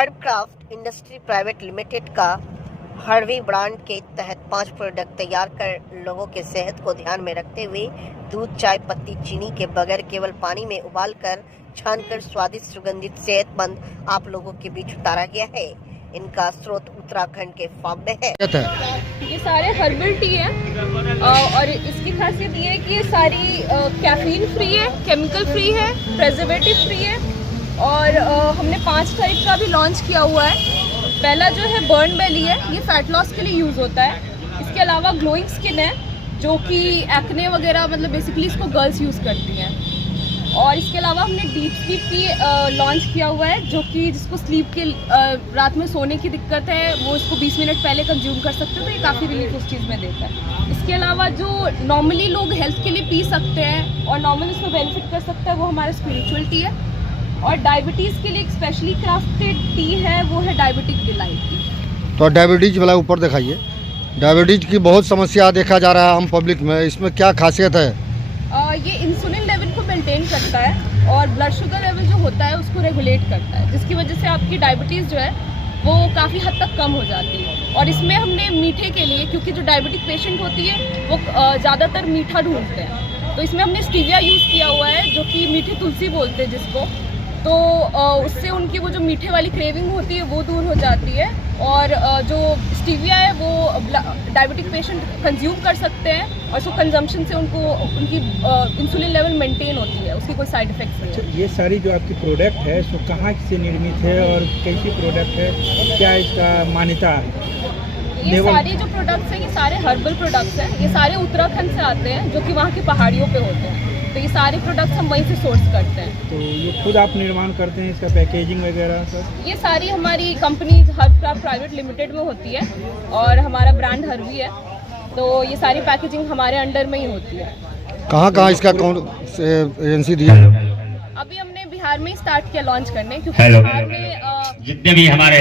हर्बक्राफ्ट industry private limited का herby brand के तहत 5 प्रोडक्ट तैयार कर लोगों के सेहत को ध्यान में रखते हुए दूध, चाय पत्ती, चीनी के बगैर केवल पानी में उबालकर छानकर स्वादिष्ट, सुगंधित, सेहतमंद आप लोगों के बीच उतारा गया है। इनका स्रोत उत्तराखंड के फार्म में है। ये सारे हर्बल टी है और इसकी खासियत ये है कि ये सारी कैफीन फ्री है, केमिकल फ्री है, प्रिजर्वेटिव फ्री है और हमने 5 टाइप का भी लॉन्च किया हुआ है। पहला जो है बर्न बेली है, ये फैट लॉस के लिए यूज़ होता है। इसके अलावा ग्लोइंग स्किन है जो कि एक्ने वगैरह मतलब बेसिकली इसको गर्ल्स यूज़ करती हैं। और इसके अलावा हमने डीप स्लीप की लॉन्च किया हुआ है जो कि जिसको स्लीप के रात में सोने की दिक्कत है वो इसको 20 मिनट पहले कंज्यूम कर सकते हो, तो ये काफ़ी रिलीफ उस चीज़ में देता है। इसके अलावा जो नॉर्मली लोग हेल्थ के लिए पी सकते हैं और नॉर्मली उसमें बेनिफिट कर सकता है वो हमारा स्पिरिचुअल टी है। और डायबिटीज़ के लिए एक स्पेशली क्राफ्टेड टी है, वो है डायबिटिक डिलाइट टी। तो डायबिटीज वाला ऊपर दिखाइए। डायबिटीज की बहुत समस्या देखा जा रहा है आम पब्लिक में, इसमें क्या खासियत है? ये इंसुलिन लेवल को मेंटेन करता है और ब्लड शुगर लेवल जो होता है उसको रेगुलेट करता है, जिसकी वजह से आपकी डायबिटीज़ जो है वो काफ़ी हद तक कम हो जाती है। और इसमें हमने मीठे के लिए, क्योंकि जो डायबिटिक पेशेंट होती है वो ज़्यादातर मीठा ढूंढते हैं, तो इसमें हमने स्टीविया यूज़ किया हुआ है जो कि मीठी तुलसी बोलते हैं जिसको, तो उससे उनकी वो जो मीठे वाली क्रेविंग होती है वो दूर हो जाती है। और जो स्टीविया है वो डायबिटिक पेशेंट कंज्यूम कर सकते हैं और इसको कंजम्पशन से उनकी इंसुलिन लेवल मेंटेन होती है, उसकी कोई साइड इफेक्ट्स नहीं है। ये सारी जो आपकी प्रोडक्ट है सो कहाँ से निर्मित है और कैसी प्रोडक्ट है, क्या इसका मान्यता है? ये सारी जो प्रोडक्ट्स हैं ये सारे हर्बल प्रोडक्ट्स हैं, ये सारे उत्तराखंड से आते हैं जो कि वहाँ की पहाड़ियों पे होते हैं, तो ये सारे प्रोडक्ट्स हम वहीं से सोर्स करते हैं। तो ये खुद आप निर्माण करते हैं, इसका पैकेजिंग वगैरह सब? ये सारी हमारी कंपनी हर्बक्राफ्ट प्राइवेट लिमिटेड में होती है और हमारा ब्रांड हर्वी है, तो ये सारी पैकेजिंग हमारे अंडर में ही होती है। कहाँ इसका कौन एजेंसी दी है? अभी हमने बिहार में ही स्टार्ट किया लॉन्च करने, क्योंकि बिहार में जितने भी हमारे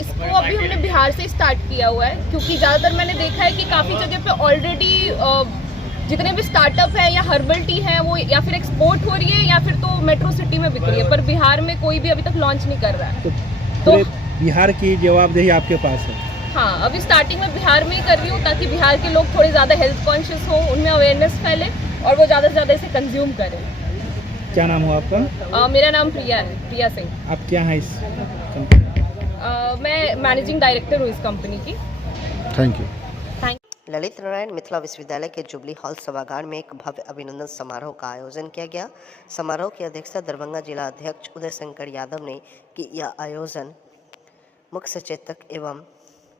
इसको अभी हमने बिहार से स्टार्ट किया हुआ है, क्योंकि ज़्यादातर मैंने देखा है कि काफ़ी जगह पे ऑलरेडी जितने भी स्टार्टअप है या हर्बल टी है वो या फिर एक्सपोर्ट हो रही है या फिर तो मेट्रो सिटी में बिक रही है, पर बिहार में कोई भी अभी तक लॉन्च नहीं कर रहा है। तो बिहार की जवाबदेही आपके पास है? हाँ, अभी स्टार्टिंग में बिहार में ही कर रही हूँ ताकि बिहार के लोग थोड़े ज़्यादा हेल्थ कॉन्शियस हो, उनमें अवेयरनेस फैले और वो ज़्यादा से ज़्यादा इसे कंज्यूम करें। क्या नाम हो आपका? मेरा नाम प्रिया है, प्रिया सिंह। आप क्या हैं इस कंपनी? मैं मैनेजिंग डायरेक्टर हूँ इस कंपनी की। Thank you. ललित नारायण मिथिला विश्वविद्यालय के जुबली हॉल सभागार में एक भव्य अभिनंदन समारोह का आयोजन किया गया। समारोह की अध्यक्षता दरभंगा जिला अध्यक्ष उदय शंकर यादव ने की। यह आयोजन मुख्य सचेतक एवं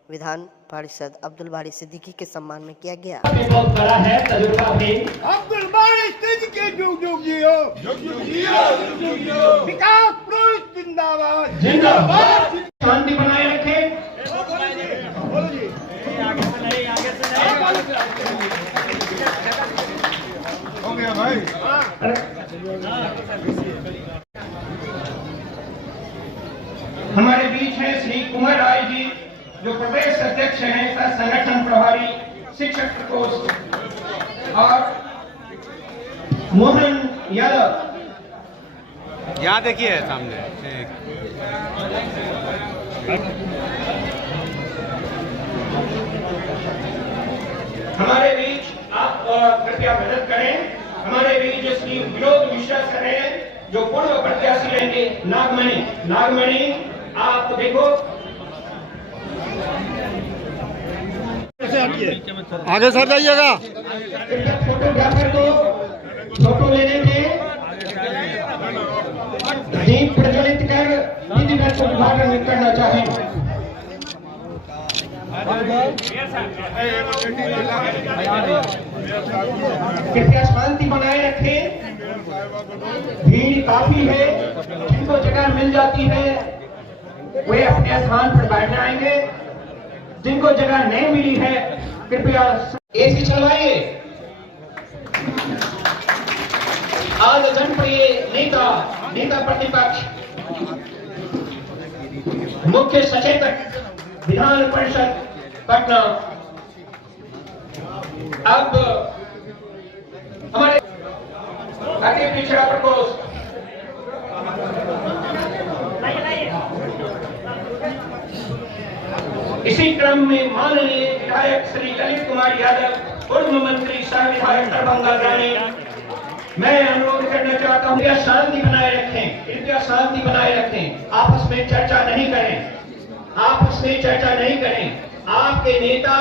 विधान पार्षद अब्दुल बारी सिद्दीकी के सम्मान में किया गया। बहुत बड़ा है तजुर्बा भी। अब्दुल बारी सिद्दीकी जुग जुग जियो, जुग जुग जियो, जुग जुग जियो। विकास पुरुष जिंदाबाद, जिंदाबाद। शांति बनाए रखे। बोलो जी। हो गया भाई। हमारे बीच हैं श्री कुमार राय जी जो प्रदेश अध्यक्ष हैं इसका संगठन प्रभारी शिक्षक प्रकोष्ठ, और मोहन यादव। यहाँ देखिए सामने। हमारे बीच आप कृपया मदद करें। हमारे बीच श्री विनोद मिश्रा सर हैं जो पूर्व प्रत्याशी रहेंगे नागमणि आप देखो। आगे सर जाइएगा। फोटोग्राफर को फोटो लेने के दीप प्रज्वलित कर विधिवत उद्घाटन करना चाहें। कृपया शांति बनाए रखें। भीड़ काफी है, जिनको जगह मिल जाती है वे अपने स्थान पर बैठ जाएंगे, जिनको जगह नहीं मिली है कृपया एसी चलवाइए। आज जनप्रिय नेता प्रतिपक्ष मुख्य सचेतक विधान परिषद पटना अब हमारे अति पिछड़ा प्रकोष्ठ इसी क्रम में माननीय विधायक श्री ललित कुमार यादव, पूर्व मंत्री सह विधायक दरभंगा ग्रामीण, मैं अनुरोध करना चाहता हूँ कृपया शांति बनाए रखें, कृपया शांति बनाए रखें। आपस में चर्चा नहीं करें, आपस में चर्चा नहीं करें। आपके नेता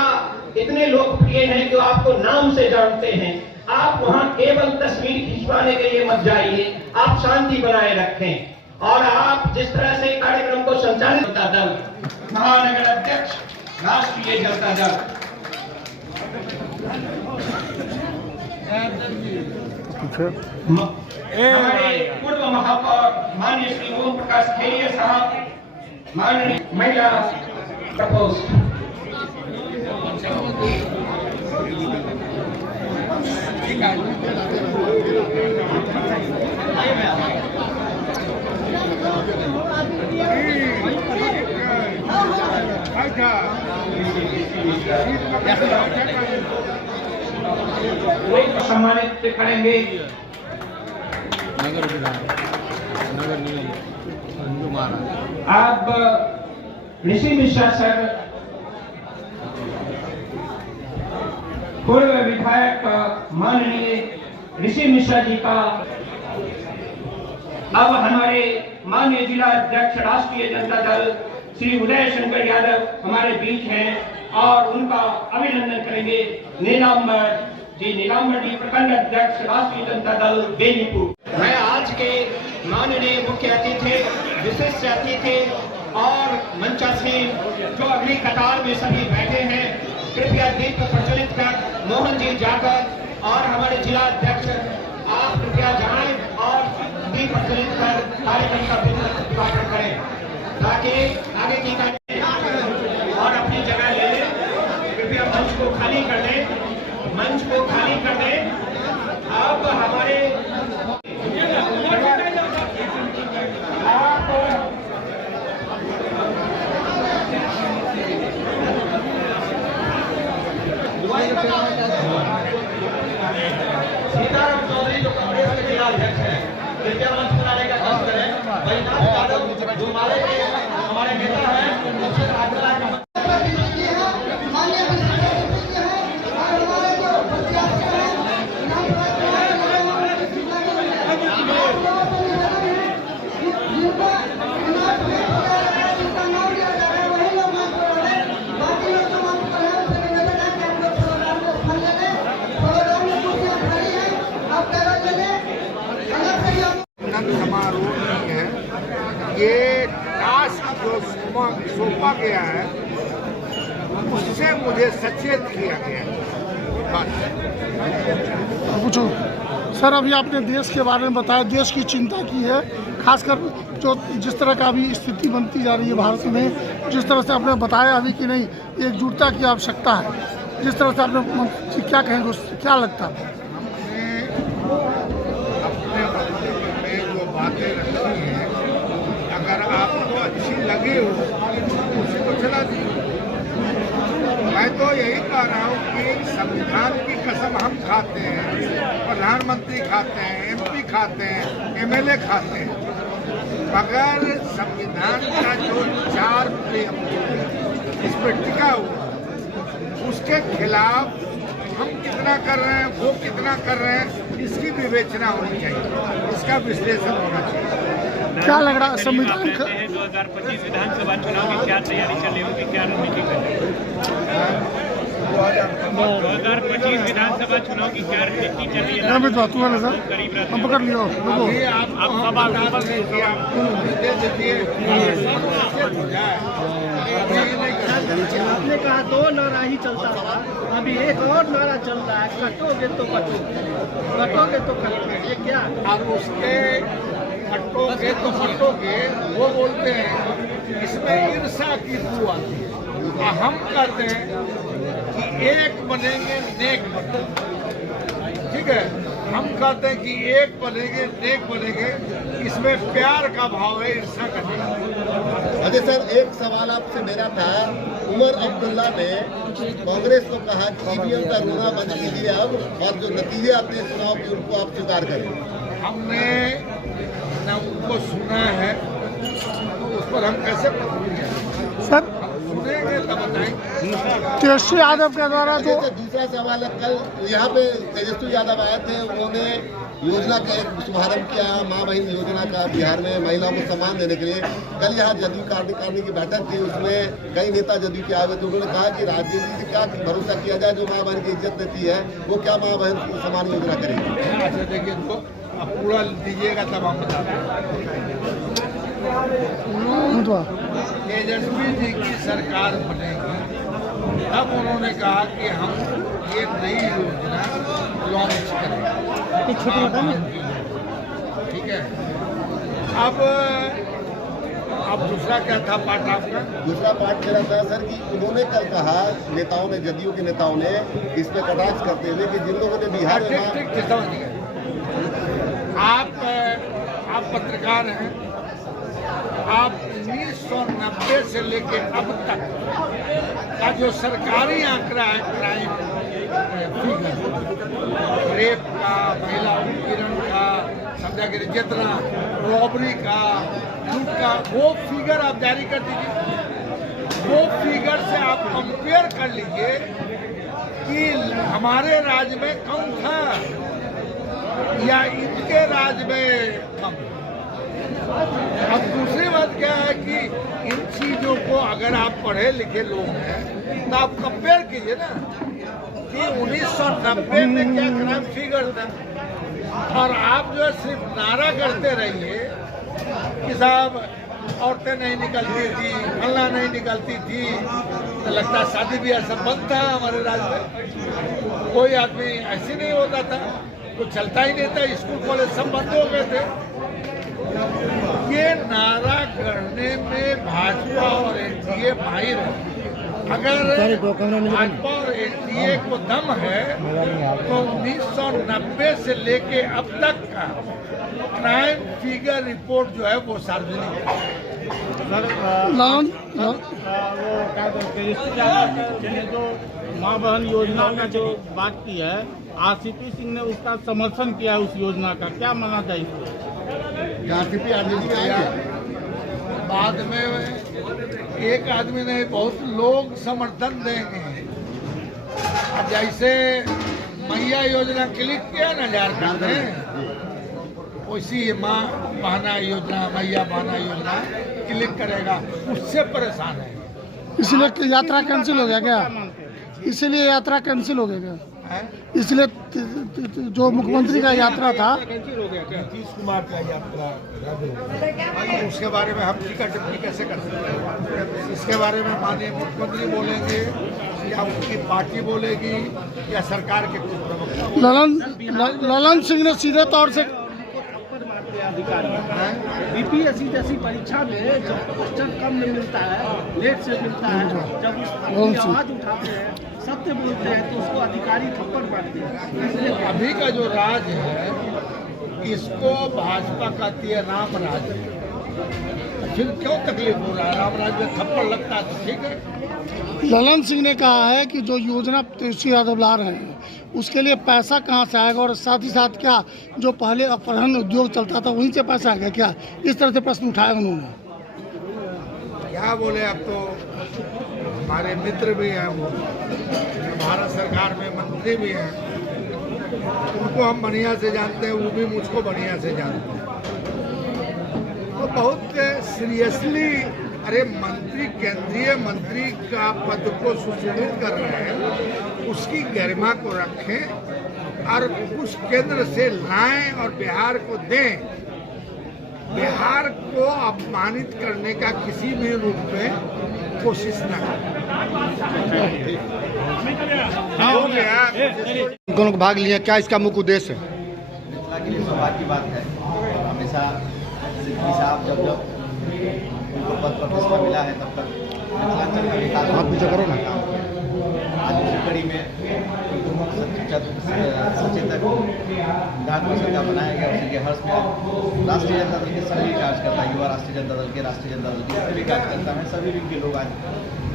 इतने लोकप्रिय हैं जो आपको नाम से जानते हैं। आप वहां केवल तस्वीर खिंचवाने के लिए मत जाइए, आप शांति बनाए रखें। और आप जिस तरह से कार्यक्रम को संचालित जनता दल, महानगर अध्यक्ष, राष्ट्रीय जनता दल, हमारे पूर्व महापौर माननीय श्री ओम प्रकाश खेरिया साहब, माननीय महिला प्रपोस्ट, सम्मानित करेंगे नगर निगम आप ऋषि मिश्रा सर, पूर्व विधायक माननीय ऋषि मिश्रा जी का अब हमारे माननीय जिला अध्यक्ष राष्ट्रीय जनता दल श्री उदय शंकर यादव हमारे बीच हैं और उनका अभिनंदन करेंगे। नीलांबर जी प्रखंड अध्यक्ष राष्ट्रीय जनता दल बेनीपुर। मैं आज के माननीय मुख्य अतिथि, विशिष्ट अतिथि और मंचासीन जो अगली कतार में सभी बैठे हैं, कृपया दीप प्रज्वलित कर मोहन जी जाकर और हमारे जिला अध्यक्ष आप कृपया जाएं और दीप प्रज्वलित कर कार्यक्रम का उद्घाटन करें ताकि आगे की कार्यक्रम और अपनी जगह ले लें। कृपया मंच को खाली कर दें, मंच को खाली कर दें। अब हमारे सीताराम चौधरी जो कांग्रेस के जिला अध्यक्ष हैं, कृपया मंच बनाने का काम करें। बैजनाथ यादव जो हमारे नेता हैं, समारोह नहीं है, ये टास्क जो सौंपा गया है उससे मुझे सचेत किया गया है। पूछो सर, अभी आपने देश के बारे में बताया, देश की चिंता की है, खासकर जो जिस तरह का अभी स्थिति बनती जा रही है भारत में, जिस तरह से आपने बताया अभी कि नहीं एकजुटता की आवश्यकता है, जिस तरह से आपने क्या कहेंगे, उससे क्या लगता है? बातें रखी हैं, अगर आपको अच्छी लगी हो तो उसी को चला दीजिए। मैं तो यही कह रहा हूँ कि संविधान की कसम हम खाते हैं, प्रधानमंत्री खाते हैं, एमपी खाते हैं, एमएलए खाते हैं, मगर संविधान का जो 4 इस पर टिका हुआ उसके खिलाफ हम कितना कर रहे हैं, वो कितना कर रहे हैं, इसकी विवेचना होनी चाहिए, इसका विश्लेषण होना चाहिए। क्या लग रहा है संविधान का 2025 विधानसभा चुनाव की क्या तैयारी चल रही होगी, क्या रणनीति कर रही है? 2025 विधानसभा चुनाव की क्या रणनीति चल रही है? सर हम पकड़ लियो, आपने कहा 2 नारा ही चलता था, अभी एक और नारा चल रहा है, कटोगे तो कटोगे, कटोगे तो कटोगे, ये क्या? अब उसके कटोगे तो कटोगे वो बोलते हैं, इसमें ईर्षा की बू आती है। हम कहते हैं कि एक बनेंगे नेक बनेंगे, ठीक है, हम कहते हैं कि एक बनेंगे नेक बनेंगे, इसमें प्यार का भाव है, ईर्षा का नहीं। अजय सर, एक सवाल आपसे मेरा था, उमर अब्दुल्ला ने कांग्रेस को कहा कि ईवीएम का रोना बंद कीजिए अब, और जो नतीजे आते हैं चुनाव के उनको आप स्वीकार करें। हमने न उनको सुना है तो उस पर हम कैसे सर सुने देखेंगे तब बताएंगे। तेजस्वी यादव के द्वारा जो दूसरा सवाल है, कल यहाँ पे तेजस्वी यादव आए थे, उन्होंने योजना का एक शुभारंभ किया, माँ बहन योजना का, बिहार में महिलाओं को सम्मान देने के लिए। कल यहाँ जदयू कार्यकारिणी की बैठक थी, उसमें कई नेता जदयू के आए हुए थे। उन्होंने कहा कि राजनीति से क्या भरोसा किया जाए, जो माँ बहन की इज्जत देती है वो क्या माँ बहन की सम्मान योजना करेगी। अच्छा देखिए, तो अब पूरा दीजिएगा तब हम बताते हैं। तेजस्वी जी की सरकार बनेगी तब उन्होंने कहा कि हम ये नई योजना लॉन्च करेंगे, ठीक है। अब दूसरा क्या था पार्ट आपका? दूसरा पार्ट मेरा था सर कि उन्होंने कल कहा, नेताओं ने, जदयू के नेताओं ने इस पे कटाक्ष करते हुए कि जिन लोगों ने बिहार में आप पत्रकार हैं, आप 1990 से लेके अब तक का जो सरकारी आंकड़ा है क्राइम फिगर, रेप का, महिला उत्पीड़न का, समझा के जितना रॉबरी का, लूट का, वो फिगर आप जारी कर दीजिए। वो फिगर से आप कंपेयर कर लीजिए कि हमारे राज्य में कम था या इनके राज्य में कम। अब दूसरी बात क्या है कि इन चीजों को अगर आप पढ़े लिखे लोग हैं तो आप कंपेयर कीजिए ना कि 1990 में क्या क्राइम फिगर था, और आप जो है सिर्फ नारा करते रहिए कि साहब औरतें नहीं निकलती थी, फलना नहीं निकलती थी, तो लगता है शादी ब्याह सब बंद था हमारे राज्य में, कोई आदमी ऐसे नहीं होता था, कुछ चलता ही नहीं था, स्कूल कॉलेज सब बंद हो गए थे। ये नारा करने में भाजपा और एनडीए माहिर है। अगर भाजपा और एनडीए को दम है तो 1990 से लेके अब तक का क्राइम फिगर रिपोर्ट जो है वो सार्वजनिक है। जो माँ बहन योजना का जो बात की है, आरसीपी सिंह ने उसका समर्थन किया उस योजना का, क्या माना जाए इसको? आरसीपी आदमी बाद में एक आदमी नहीं, बहुत लोग समर्थन देंगे। अब जैसे मैया योजना क्लिक किया ना झारखंड में, उसी माँ बहना योजना, मैया बहना योजना क्लिक करेगा, उससे परेशान है। इसलिए यात्रा कैंसिल हो गया क्या? इसीलिए यात्रा कैंसिल हो गया क्या? इसलिए जो मुख्यमंत्री का यात्रा था, नीतीश कुमार का यात्रा उसके बारे में हम टीका टिप्पणी कैसे कर सकते हैं? इसके बारे में माननीय मुख्यमंत्री बोलेंगे या उनकी पार्टी बोलेगी या सरकार के कुछ प्रमुख। ललन सिंह ने सीधे तौर से बीपीएससी जैसी परीक्षा में जब क्वेश्चन कम नहीं मिलता है, लेट से मिलता है, जब उस आवाज उठाते हैं, सत्य बोलते हैं, तो उसको अधिकारी थप्पड़ मारते हैं। इसलिए अभी का जो राज है इसको भाजपा कहती है राम राज, फिर क्यों तकलीफ हो रहा है? राम राज में थप्पड़ लगता है तो ठीक है। ललन सिंह ने कहा है कि जो योजना तेजस्वी यादव ला रहे हैं उसके लिए पैसा कहां से आएगा, और साथ ही साथ क्या जो पहले अपहरण उद्योग चलता था वहीं से पैसा आएगा क्या? इस तरह से प्रश्न उठाया उन्होंने। क्या बोले, अब तो हमारे मित्र भी हैं, वो भारत सरकार में मंत्री भी हैं, उनको हम बढ़िया से जानते हैं, वो भी मुझको बढ़िया से जानते हैं। तो बहुत सीरियसली, अरे मंत्री, केंद्रीय मंत्री का पद को सुशोभित कर रहे हैं, उसकी गरिमा को रखें और कुछ केंद्र से लाएं और बिहार को दें। बिहार को अपमानित करने का किसी भी रूप में कोशिश न करें। दोनों को भाग लिया, क्या इसका मुख्य उद्देश्य है? सौभाग्य की बात है, हमेशा सिद्धि साहब जब उनको पद प्रतिष्ठा मिला है तब तक मिथिलांचल का विकास करो ना। आज की कड़ी में सचेतक विधान परिषद का बनाया गया, उसी के हर्ष में राष्ट्रीय जनता दल के सभी कार्यकर्ता, युवा राष्ट्रीय जनता दल के, राष्ट्रीय जनता दल के सभी कार्यकर्ता हैं, सभी विंग के लोग आज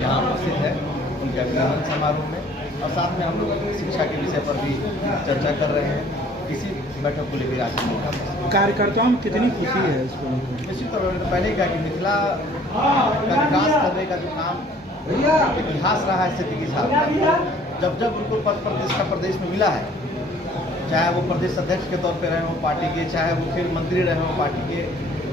यहाँ उपस्थित हैं उनके अभिनंदन समारोह में। और साथ में हम लोग शिक्षा के विषय पर भी चर्चा कर रहे हैं। इसी बैठक को लेकर आज कार्यकर्ताओं में कितनी खुशी है इसको? निश्चित तौर पर पहले क्या कि मिथिला का विकास करने का जो काम इतिहास रहा है सिद्दीकी साहब का। जब जब उनको पद प्रतिष्ठा प्रदेश में मिला है, चाहे वो प्रदेश अध्यक्ष के तौर पे रहे हों पार्टी के, चाहे वो फिर मंत्री रहे हों पार्टी के,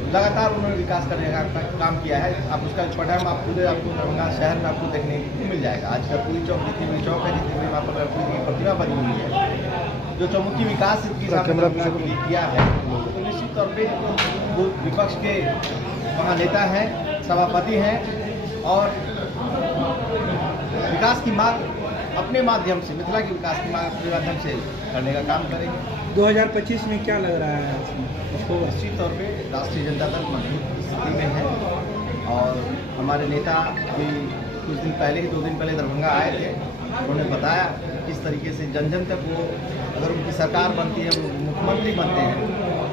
लगातार उन्होंने विकास करने का काम किया है। आप उसका परिणाम आप पूरे आपको दरभंगा शहर में आपको देखने को मिल जाएगा। आज का पुलिस चौक जितनी बड़ी चौक है, जितनी बड़ी वहाँ पर की प्रतिमा बनी हुई है, जो चौमुखी विकास सिद्दीकी साहब ने किया है, तो निश्चित तौर पर वो विपक्ष के वहाँ नेता हैं, सभापति हैं और विकास की मांग अपने माध्यम से, मिथिला के विकास की मांग अपने माध्यम से करने का काम करेंगे। 2025 में क्या लग रहा है इसको? निश्चित तौर पे राष्ट्रीय जनता दल मजबूत स्थिति में है और हमारे नेता अभी कुछ दिन पहले ही 2 दिन पहले दरभंगा आए थे। उन्होंने बताया किस तरीके से जन जन तक वो, अगर उनकी सरकार बनती है, वो मुख्यमंत्री बनते हैं,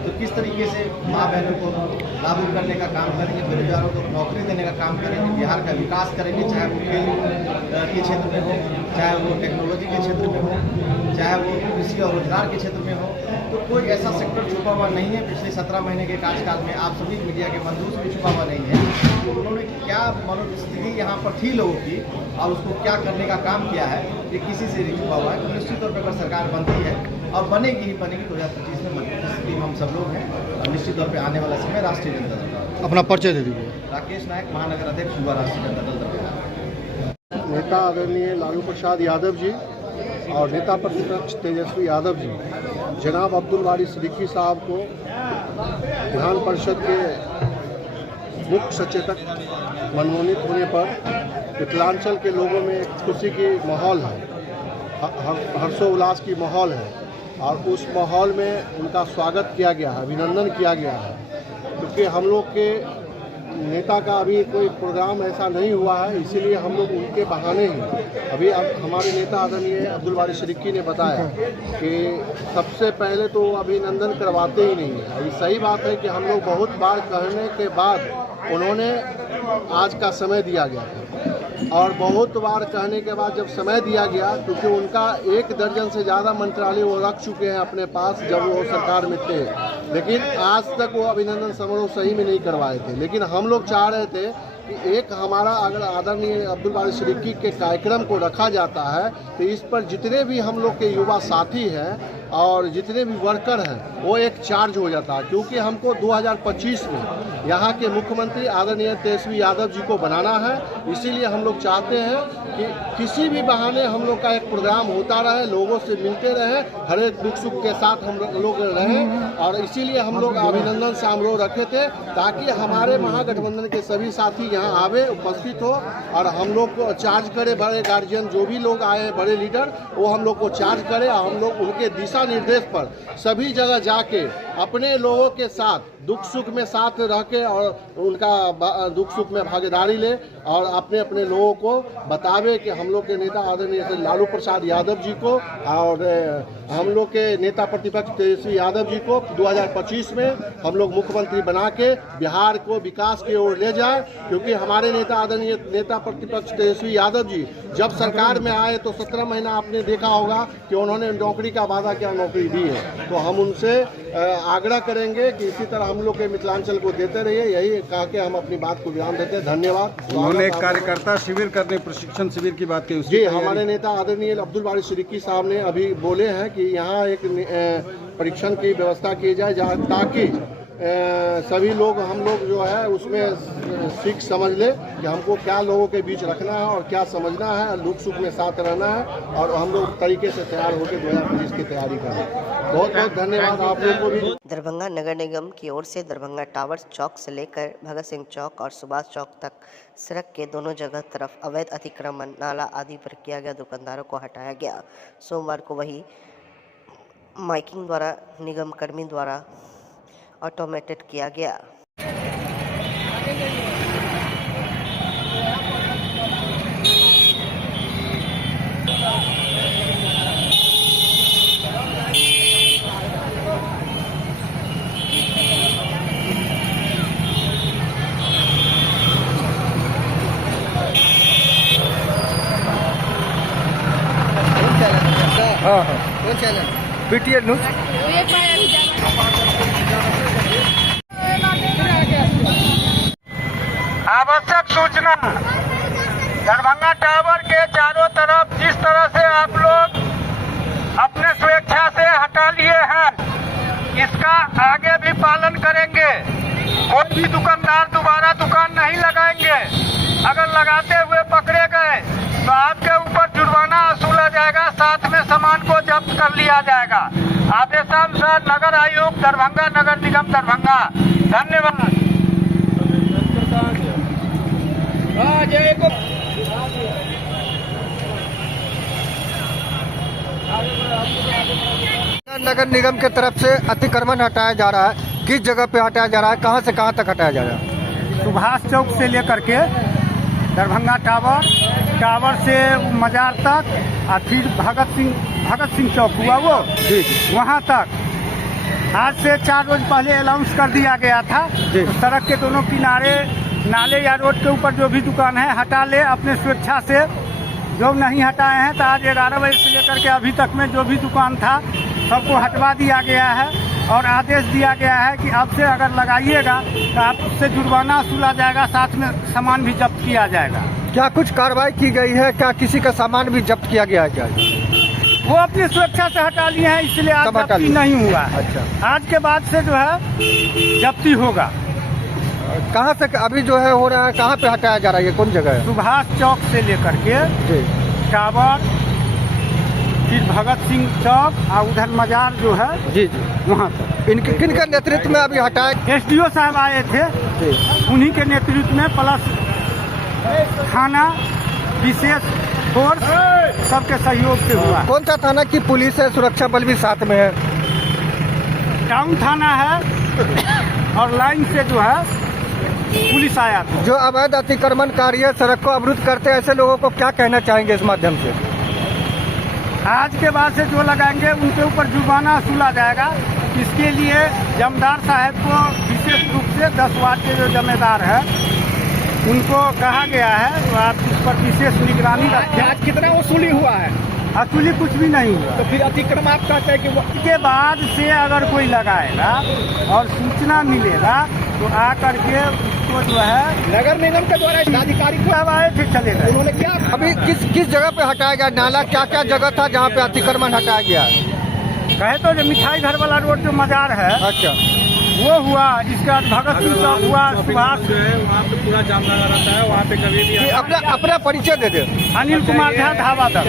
तो किस तरीके से माँ बहनों को लागू करने का काम करेंगे, बेरोजगारों को नौकरी देने का काम करेंगे, बिहार का विकास करेंगे, चाहे वो खेल के क्षेत्र में हो, चाहे वो टेक्नोलॉजी के क्षेत्र में हो, चाहे वो कृषि और रोजगार के क्षेत्र में हो। तो कोई ऐसा सेक्टर छुपा हुआ नहीं है पिछले 17 महीने के कार्यकाल में, आप सभी मीडिया के बंधु भी छुपा हुआ नहीं है। तो उन्होंने क्या मनोस्थिति यहाँ पर थी लोगों की और उसको क्या करने का काम किया है, ये किसी से नहीं छुपा हुआ है। तो निश्चित तौर पर अगर सरकार बनती है और बनेगी ही बनेगी 2025 में मजबूत स्थिति में हम सब लोग हैं और निश्चित तौर पर आने वाला समय राष्ट्रीय जनता दल। अपना परिचय दे दीजिए। राकेश नायक, महानगर अध्यक्ष, युवा राष्ट्रीय जनता दल दरभंगा। नेता आदरणीय लालू प्रसाद यादव जी और नेता प्रतिपक्ष तेजस्वी यादव जी जनाब अब्दुल बारी सिद्दीकी साहब को विधान परिषद के मुख्य सचेतक मनमोनित होने पर मिथिलांचल के लोगों में एक खुशी की माहौल है, हर्षोल्लास की माहौल है और उस माहौल में उनका स्वागत किया गया है, अभिनंदन किया गया है। क्योंकि हम लोग के नेता का अभी कोई प्रोग्राम ऐसा नहीं हुआ है, इसीलिए हम लोग उनके बहाने ही अभी हमारे नेता आदरणीय अब्दुल बारी सिद्दीकी ने बताया कि सबसे पहले तो अभिनंदन करवाते ही नहीं है। अभी सही बात है कि हम लोग बहुत बार कहने के बाद उन्होंने आज का समय दिया गया था और बहुत बार कहने के बाद जब समय दिया गया, क्योंकि उनका 1 दर्जन से ज़्यादा मंत्रालय वो रख चुके हैं अपने पास जब वो सरकार में थे, लेकिन आज तक वो अभिनंदन समारोह सही में नहीं करवाए थे। लेकिन हम लोग चाह रहे थे कि एक हमारा अगर आदरणीय अब्दुल बारी सिद्दीकी के कार्यक्रम को रखा जाता है तो इस पर जितने भी हम लोग के युवा साथी हैं और जितने भी वर्कर हैं वो एक चार्ज हो जाता है। क्योंकि हमको 2025 में यहाँ के मुख्यमंत्री आदरणीय तेजस्वी यादव जी को बनाना है, इसीलिए हम लोग चाहते हैं कि किसी भी बहाने हम लोग का एक प्रोग्राम होता रहे, लोगों से मिलते रहें, हर एक दुख सुख के साथ हम लोग रहें और इसीलिए हम लोग अभिनंदन समारोह रखे थे ताकि हमारे महागठबंधन के सभी साथी यहाँ आवे, उपस्थित हो और हम लोग को चार्ज करे। बड़े गार्जियन जो भी लोग आए हैं, बड़े लीडर, वो हम लोग को चार्ज करे और हम लोग उनके दिशा निर्देश पर सभी जगह जाके अपने लोगों के साथ दुख सुख में साथ रह के और उनका दुख सुख में भागीदारी ले और अपने अपने लोगों को बतावे कि हम लोग के नेता आदरणीय लालू प्रसाद यादव जी को और हम लोग के नेता प्रतिपक्ष तेजस्वी यादव जी को 2025 में हम लोग मुख्यमंत्री बना के बिहार को विकास की ओर ले जाए। क्योंकि हमारे नेता आदरणीय नेता प्रतिपक्ष तेजस्वी यादव जी जब सरकार में आए तो 17 महीना आपने देखा होगा कि उन्होंने नौकरी का वादा क्या नौकरी दी है। तो हम उनसे आग्रह करेंगे कि इसी तरह हम लोग के मिथिलांचल को देते रहिए, यही कह के हम अपनी बात को विराम देते हैं। धन्यवाद। उन्होंने एक कार्यकर्ता शिविर करने, प्रशिक्षण शिविर की बात की जी, हमारे नेता आदरणीय अब्दुल बारी सिद्दीकी साहब ने अभी बोले हैं कि यहाँ एक परीक्षण की व्यवस्था की जाए ताकि सभी लोग हम लोग जो है उसमें सीख समझ ले कि हमको क्या लोगों के बीच रखना है और क्या समझना है, दुख सुख में साथ रहना है और हम लोग तरीके से तैयार होकर 2025 की तैयारी करें। बहुत बहुत धन्यवाद आप लोगों को भी। दरभंगा नगर निगम की ओर से दरभंगा टावर्स चौक से लेकर भगत सिंह चौक और सुभाष चौक तक सड़क के दोनों जगह तरफ अवैध अतिक्रमण, नाला आदि पर किया गया दुकानदारों को हटाया गया। सोमवार को वही माइकिंग द्वारा निगम कर्मी द्वारा ऑटोमेटेड किया गया। हाँ कौन चैनल? BTN news. आवश्यक सूचना दरभंगा इसका आगे भी पालन करेंगे। कोई भी दुकानदार दोबारा दुकान नहीं लगाएंगे। अगर लगाते हुए पकड़े गए तो आपके ऊपर जुर्माना वसूला जाएगा, साथ में सामान को जब्त कर लिया जाएगा। आदेशानुसार नगर आयुक्त दरभंगा, नगर निगम दरभंगा। धन्यवाद। नगर निगम के तरफ से अतिक्रमण हटाया जा रहा है, किस जगह पे हटाया जा रहा है, कहां से कहां तक हटाया जा रहा है? सुभाष चौक से लेकर के दरभंगा टावर से मजार तक और फिर भगत सिंह चौक हुआ वो जी वहाँ तक। आज से 4 रोज पहले अनाउंस कर दिया गया था। जी। तो सड़क के दोनों किनारे नाले या रोड के ऊपर जो भी दुकान है हटा ले अपने स्वेच्छा से। जो नहीं हटाए हैं तो आज 11 बजे से लेकर के अभी तक में जो भी दुकान था सबको हटवा दिया गया है और आदेश दिया गया है कि अब से अगर लगाइएगा तो आपसे जुर्माना वसूला जाएगा, साथ में सामान भी जब्त किया जाएगा। क्या कुछ कार्रवाई की गई है? क्या किसी का सामान भी जब्त किया गया है? क्या वो अपनी सुरक्षा से हटा लिए हैं, इसलिए आज जब्ती नहीं हुआ। अच्छा, आज के बाद से जो है जब्ती होगा। कहाँ से अभी जो है हो रहा है, कहाँ पे हटाया जा रहा है, ये कौन जगह है? सुभाष चौक से लेकर के टावर, फिर भगत सिंह चौक और उधर मजार जो है जी वहाँ तक। इनके किनके नेतृत्व में अभी हटाया? SDO साहब आए थे, उन्हीं के नेतृत्व में, प्लस थाना विशेष फोर्स सबके सहयोग से हुआ। कौन सा थाना की पुलिस है, सुरक्षा बल भी साथ में है? टाउन थाना है और लाइन से जो है पुलिस आया था। जो अवैध अतिक्रमणकारी है, सड़क को अवरुद्ध करते हैं, ऐसे लोगों को क्या कहना चाहेंगे इस माध्यम से? आज के बाद से जो लगाएंगे उनके ऊपर जुर्माना वसूला जाएगा। इसके लिए जमदार साहब को विशेष रूप से 10 वार्ड के जो जमेदार है उनको कहा गया है, तो आप इस पर विशेष निगरानी रखें। आज कितना वसूली हुआ है? वसूली कुछ भी नहीं हुआ। तो फिर अतिक्रमण आप कहते हैं कि इसके बाद से अगर कोई लगाएगा और सूचना मिलेगा तो आकर के उसको जो है नगर निगम के द्वारा अधिकारी को आए थे चले गए। उन्होंने क्या अभी किस जगह पे हटाया गया? नाला क्या क्या जगह था जहाँ पे अतिक्रमण हटाया गया? कहे तो जो मिठाई घर वाला रोड जो मजार है, अच्छा, वो हुआ। इसके बाद भगत सिंह चौक हुआ, सुभाष वहाँ पे पूरा जाम लगा रहता है, वहाँ पे कभी भी अपना परिचय दे दे। अनिल कुमार झा धावादर।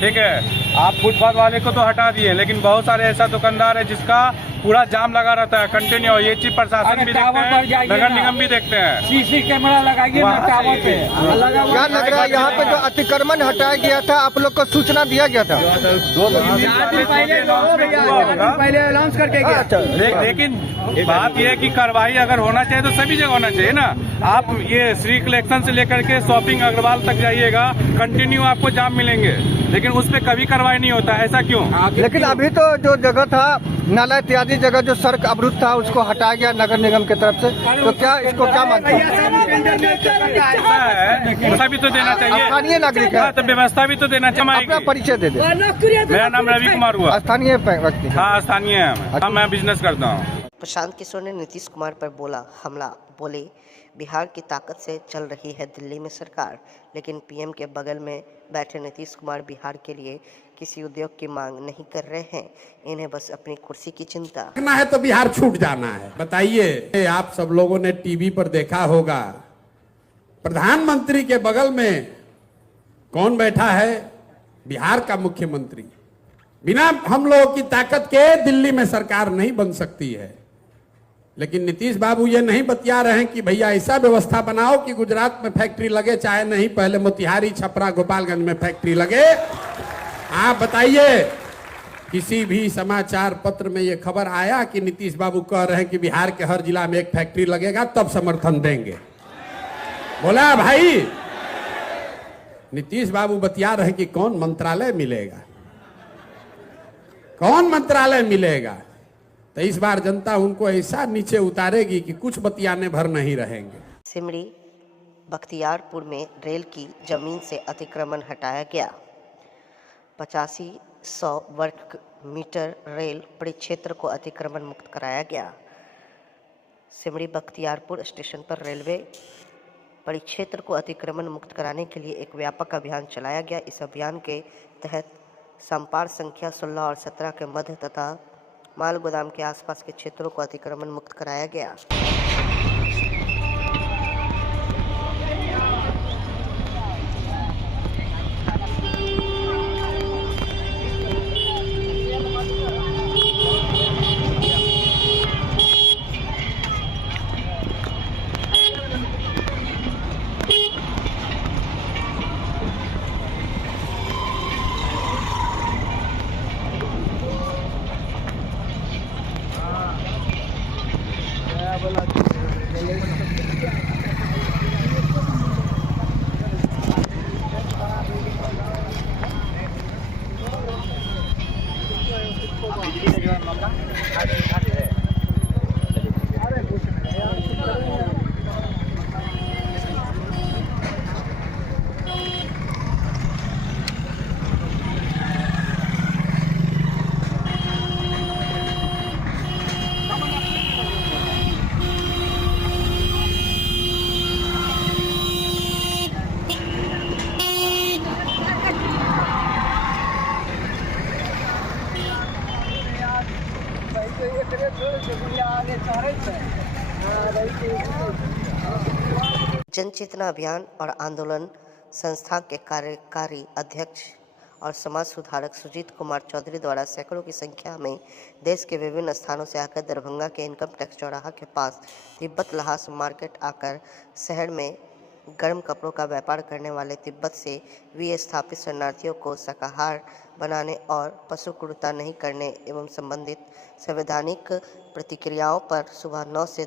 ठीक है, आप फुटपाथ वाले को तो हटा दिए, लेकिन बहुत सारे ऐसा दुकानदार है जिसका पूरा जाम लगा रहता है कंटिन्यू। ये चीज प्रशासन भी देखते हैं, नगर निगम भी देखते हैं। CC कैमरा लगाइए ना टावर पे। क्या लग रहा है यहाँ पे जो अतिक्रमण हटाया गया था, आप लोग को सूचना दिया गया था? पहले अनाउंस करके गया। लेकिन बात यह है कि कार्रवाई अगर होना चाहिए तो सभी जगह होना चाहिए ना। आप ये श्री कलेक्शन से लेकर के शॉपिंग अग्रवाल तक जाइएगा, कंटिन्यू आपको जाम मिलेंगे, लेकिन उस पर कभी कार्रवाई नहीं होता। ऐसा क्यों? लेकिन अभी तो जो जगह था नाला इत्यादि जगह जो सड़क अवरुद्ध था उसको हटाया गया नगर निगम की तरफ से, तो क्या इसको क्या मानते हैं? ऐसा भी तो देना चाहिए। स्थानीय नागरिक है तो व्यवस्था भी तो देना चाहिए। अपना परिचय दे दे। मेरा नाम रवि कुमार हुआ। स्थानीय व्यक्ति? हाँ, स्थानीय है। हाँ, मैं बिजनेस करता हूँ। प्रशांत किशोर ने नीतीश कुमार पर हमला बोले, बिहार की ताकत से चल रही है दिल्ली में सरकार, लेकिन पीएम के बगल में बैठे नीतीश कुमार बिहार के लिए किसी उद्योग की मांग नहीं कर रहे हैं, इन्हें बस अपनी कुर्सी की चिंता है। तो बिहार छूट जाना है। बताइए, आप सब लोगों ने टीवी पर देखा होगा, प्रधानमंत्री के बगल में कौन बैठा है? बिहार का मुख्यमंत्री। बिना हम लोगों की ताकत के दिल्ली में सरकार नहीं बन सकती है। लेकिन नीतीश बाबू ये नहीं बतिया रहे हैं कि भैया ऐसा व्यवस्था बनाओ कि गुजरात में फैक्ट्री लगे, चाहे नहीं पहले मोतिहारी, छपरा, गोपालगंज में फैक्ट्री लगे। आप बताइए, किसी भी समाचार पत्र में ये खबर आया कि नीतीश बाबू कह रहे हैं कि बिहार के हर जिला में एक फैक्ट्री लगेगा, तब समर्थन देंगे? बोला भाई, नीतीश बाबू बतिया रहे हैं कि कौन मंत्रालय मिलेगा, कौन मंत्रालय मिलेगा। तो इस बार जनता उनको ऐसा नीचे उतारेगी कि कुछ बतियाने भर नहीं रहेंगे। सिमरी बख्तियारपुर में रेल की जमीन से अतिक्रमण हटाया गया। 8500 वर्ग मीटर रेल परिक्षेत्र को अतिक्रमण मुक्त कराया गया। सिमरी बख्तियारपुर स्टेशन पर रेलवे परिक्षेत्र को अतिक्रमण मुक्त कराने के लिए एक व्यापक अभियान चलाया गया। इस अभियान के तहत संपार संख्या 16 और 17 के मध्य तथा माल गोदाम के आसपास के क्षेत्रों को अतिक्रमण मुक्त कराया गया। जन चेतना अभियान और आंदोलन संस्था के कार्यकारी अध्यक्ष और समाज सुधारक सुजीत कुमार चौधरी द्वारा सैकड़ों की संख्या में देश के विभिन्न स्थानों से आकर दरभंगा के इनकम टैक्स चौराहा के पास तिब्बत लहास मार्केट आकर शहर में गर्म कपड़ों का व्यापार करने वाले तिब्बत से विस्थापित शरणार्थियों को शाकाहार बनाने और पशु क्रूरता नहीं करने एवं संबंधित संवैधानिक प्रतिक्रियाओं पर सुबह 9 से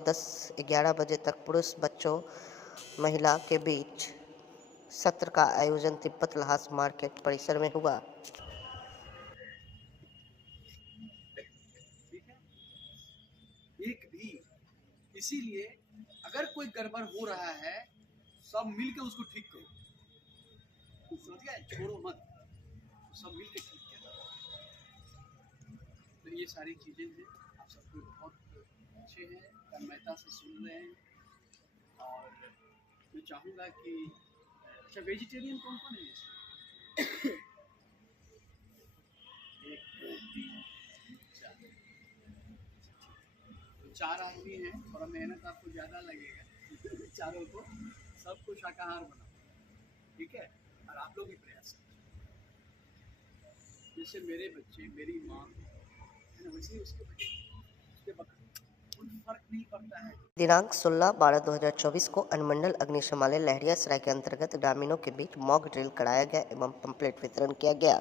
11 बजे तक पुरुष बच्चों महिला के बीच सत्र का आयोजन तिब्बत लहास मार्केट परिसर में हुआ। एक भी इसीलिए अगर कोई गड़बड़ हो रहा है सब मिलके उसको ठीक करो, समझ गए, छोड़ो मत, सब मिलके ठीक करो। तो ये सारी चीजें हैं, आप सबको बहुत अच्छे हैं, तन्मयता से सुन रहे हैं। और मैं चाहूँगा कि अच्छा वेजिटेरियन कौन कौन है इसमें? 1 2 3 4 तो 4 आदमी हैं, थोड़ा मेहनत आपको ज़्यादा लगेगा चारों को सबको शाकाहार बनाओ, ठीक है। और आप लोग भी प्रयास करें, जैसे मेरे बच्चे मेरी माँ है ना, वैसे उसके बच्चे फर्क नहीं पड़ता है। दिनांक 16/12/2024 को अनुमंडल अग्निशमन लहरिया सराय के अंतर्गत ग्रामीणों के बीच मॉक ड्रिल कराया गया एवं पंपलेट वितरण किया गया।